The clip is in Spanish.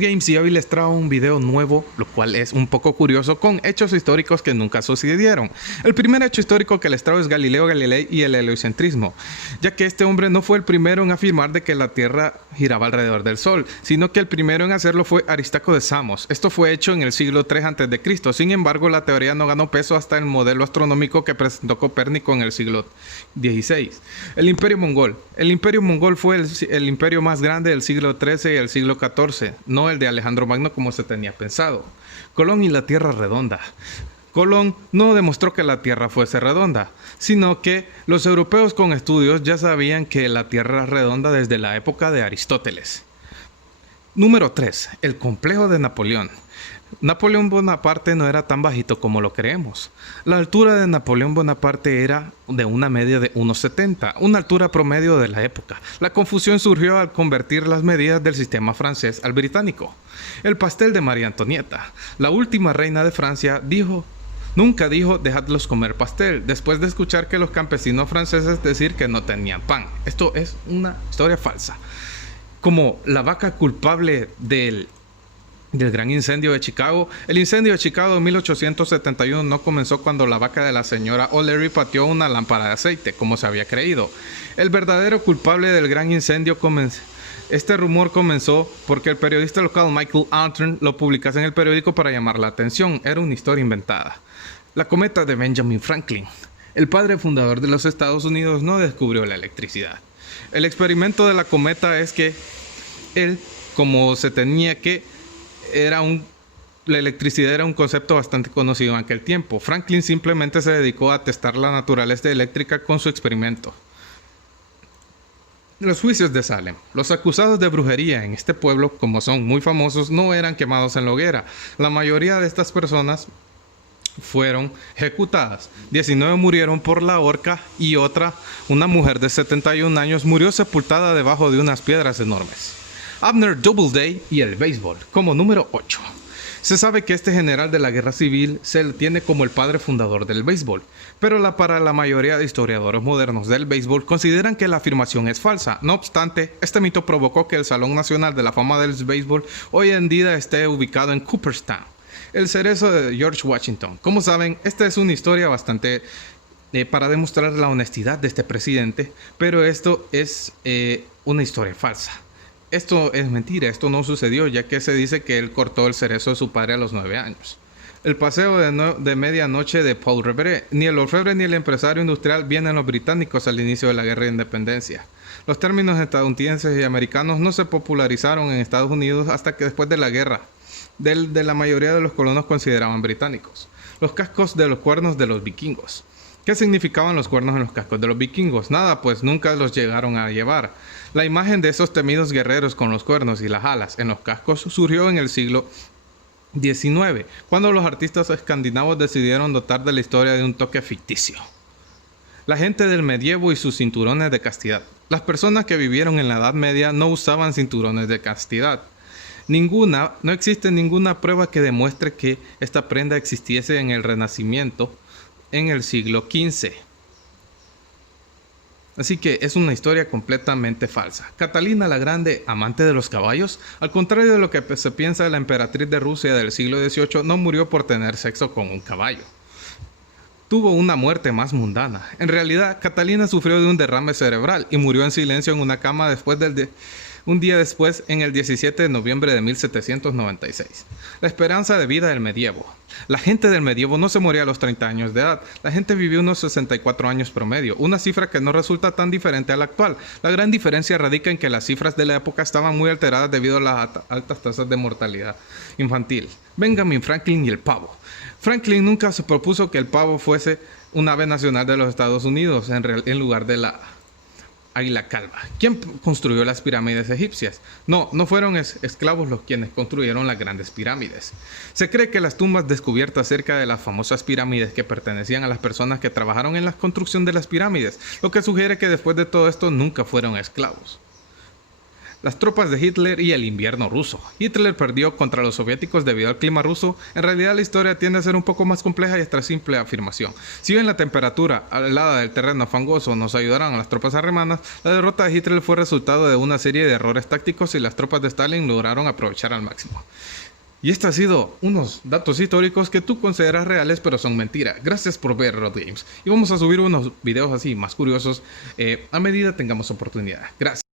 Games y hoy les traigo un video nuevo, lo cual es un poco curioso, con hechos históricos que nunca sucedieron. El primer hecho histórico que les traigo es Galileo Galilei y el heliocentrismo, ya que este hombre no fue el primero en afirmar de que la Tierra giraba alrededor del Sol, sino que el primero en hacerlo fue Aristarco de Samos. Esto fue hecho en el siglo III a.C. Sin embargo, la teoría no ganó peso hasta el modelo astronómico que presentó Copérnico en el siglo XVI. El Imperio Mongol. El Imperio Mongol fue el imperio más grande del siglo XIII y el siglo XIV, no el de Alejandro Magno como se tenía pensado. Colón y la Tierra redonda. Colón no demostró que la Tierra fuese redonda, sino que los europeos con estudios ya sabían que la Tierra era redonda desde la época de Aristóteles. Número 3. El complejo de Napoleón. Napoleón Bonaparte no era tan bajito como lo creemos. La altura de Napoleón Bonaparte era de una media de 1,70, una altura promedio de la época. La confusión surgió al convertir las medidas del sistema francés al británico. El pastel de María Antonieta. La última reina de Francia nunca dijo dejadlos comer pastel, después de escuchar que los campesinos franceses decir que no tenían pan. Esto es una historia falsa. Como la vaca culpable del gran incendio de Chicago. El incendio de Chicago en 1871 no comenzó cuando la vaca de la señora O'Leary pateó una lámpara de aceite, como se había creído. El verdadero culpable del gran incendio Este rumor comenzó porque el periodista local Michael Alton lo publicase en el periódico para llamar la atención. Era una historia inventada. La cometa de Benjamin Franklin. El padre fundador de los Estados Unidos no descubrió la electricidad. El experimento de la cometa es que él, como se tenía que la electricidad era un concepto bastante conocido en aquel tiempo. Franklin simplemente se dedicó a testar la naturaleza eléctrica con su experimento. Los juicios de Salem. Los acusados de brujería en este pueblo, como son muy famosos, no eran quemados en la hoguera. La mayoría de estas personas fueron ejecutadas. 19 murieron por la horca y una mujer de 71 años, murió sepultada debajo de unas piedras enormes. Abner Doubleday y el béisbol, como número 8. Se sabe que este general de la guerra civil se le tiene como el padre fundador del béisbol, pero para la mayoría de historiadores modernos del béisbol consideran que la afirmación es falsa. No obstante, este mito provocó que el Salón Nacional de la Fama del Béisbol hoy en día esté ubicado en Cooperstown, el cerezo de George Washington. Como saben, esta es una historia bastante para demostrar la honestidad de este presidente, pero esto es una historia falsa. Esto es mentira, esto no sucedió, ya que se dice que él cortó el cerezo de su padre a los 9 años. El paseo de medianoche de Paul Revere. Ni el orfebre ni el empresario industrial vienen los británicos al inicio de la guerra de independencia. Los términos estadounidenses y americanos no se popularizaron en Estados Unidos hasta que después de la guerra, de la mayoría de los colonos consideraban británicos. Los cascos de los cuernos de los vikingos. ¿Qué significaban los cuernos en los cascos de los vikingos? Nada, pues nunca los llegaron a llevar. La imagen de esos temidos guerreros con los cuernos y las alas en los cascos surgió en el siglo XIX, cuando los artistas escandinavos decidieron dotar de la historia de un toque ficticio. La gente del medievo y sus cinturones de castidad. Las personas que vivieron en la Edad Media no usaban cinturones de castidad. No existe ninguna prueba que demuestre que esta prenda existiese en el Renacimiento en el siglo XV. Así que es una historia completamente falsa. Catalina la Grande, amante de los caballos, al contrario de lo que se piensa, la emperatriz de Rusia del siglo XVIII no murió por tener sexo con un caballo. Tuvo una muerte más mundana. En realidad, Catalina sufrió de un derrame cerebral y murió en silencio en una cama un día después, en el 17 de noviembre de 1796. La esperanza de vida del medievo. La gente del medievo no se moría a los 30 años de edad. La gente vivió unos 64 años promedio, una cifra que no resulta tan diferente a la actual. La gran diferencia radica en que las cifras de la época estaban muy alteradas debido a las altas tasas de mortalidad infantil. Benjamin Franklin y el pavo. Franklin nunca se propuso que el pavo fuese un ave nacional de los Estados Unidos en lugar de la águila calva. ¿Quién construyó las pirámides egipcias? No fueron esclavos los quienes construyeron las grandes pirámides. Se cree que las tumbas descubiertas cerca de las famosas pirámides que pertenecían a las personas que trabajaron en la construcción de las pirámides, lo que sugiere que después de todo esto nunca fueron esclavos. Las tropas de Hitler y el invierno ruso. Hitler perdió contra los soviéticos debido al clima ruso. En realidad la historia tiende a ser un poco más compleja y esta simple afirmación. Si bien la temperatura helada del terreno fangoso nos ayudaron a las tropas alemanas, la derrota de Hitler fue resultado de una serie de errores tácticos y las tropas de Stalin lograron aprovechar al máximo. Y estos han sido unos datos históricos que tú consideras reales pero son mentira. Gracias por ver Rod Games. Y vamos a subir unos videos así más curiosos a medida tengamos oportunidad. Gracias.